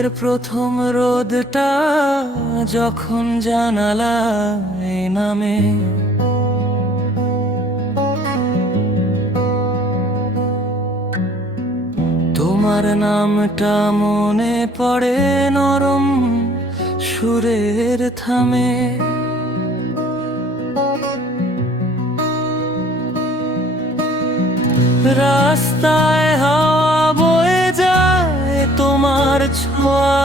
শীতের প্রথম রোদটা যখন জানালায় নামে, তোমার নামটা মনে পড়ে নরম সুরের থামে। রাস্তায় হাওয়া বয়ে যায় তোমার ছোঁয়া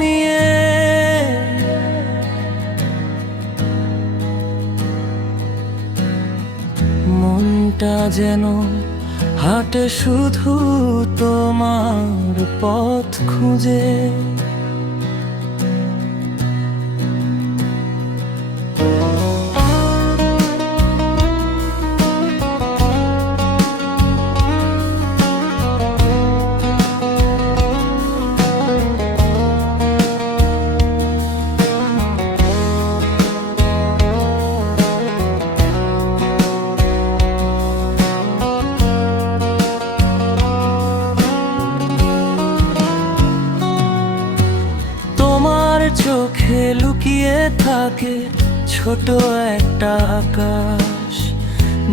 নিয়ে, মনটা যেন হাঁটে শুধু তোমার পথ খুঁজে। চোখে লুকিয়ে থাকে ছোট একটা আকাশ,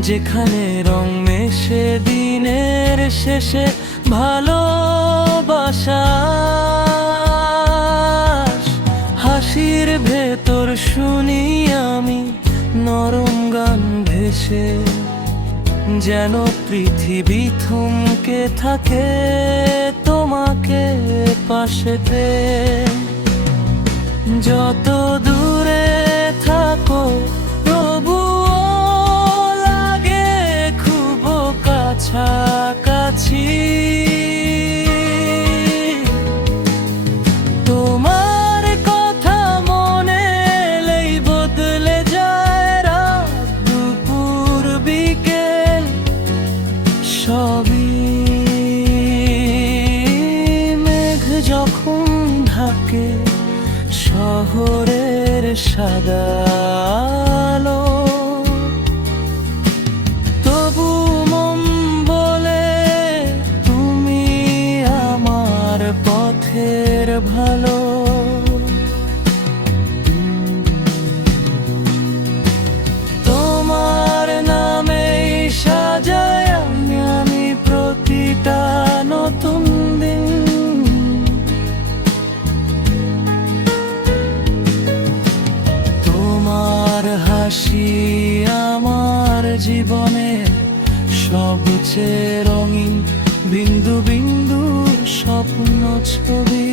যেখানে রং মেশে দিনের শেষে ভালোবাসা। হাসির ভেতর শুনি আমি নরম গান ভেসে, যেন পৃথিবী থমকে থাকে তোমাকে পাশে পেয়ে। যত দূরে থাকো তবুও লাগে খুব কাছাকাছি। তোমার কথা মনে এলেই বদলে যায় রাত দুপুর বিকেল, সবই মেঘ যখন ঢাকে শহরের সাদা আলো। তবু মন বলে তুমি আমার পথের ভালো। তোমার নামেই সাজাই আমি প্রতিটা নতুন দিন। হাসি আমার জীবনের সবচেয়ে রঙিন বিন্দু বিন্দু স্বপ্ন ছবি।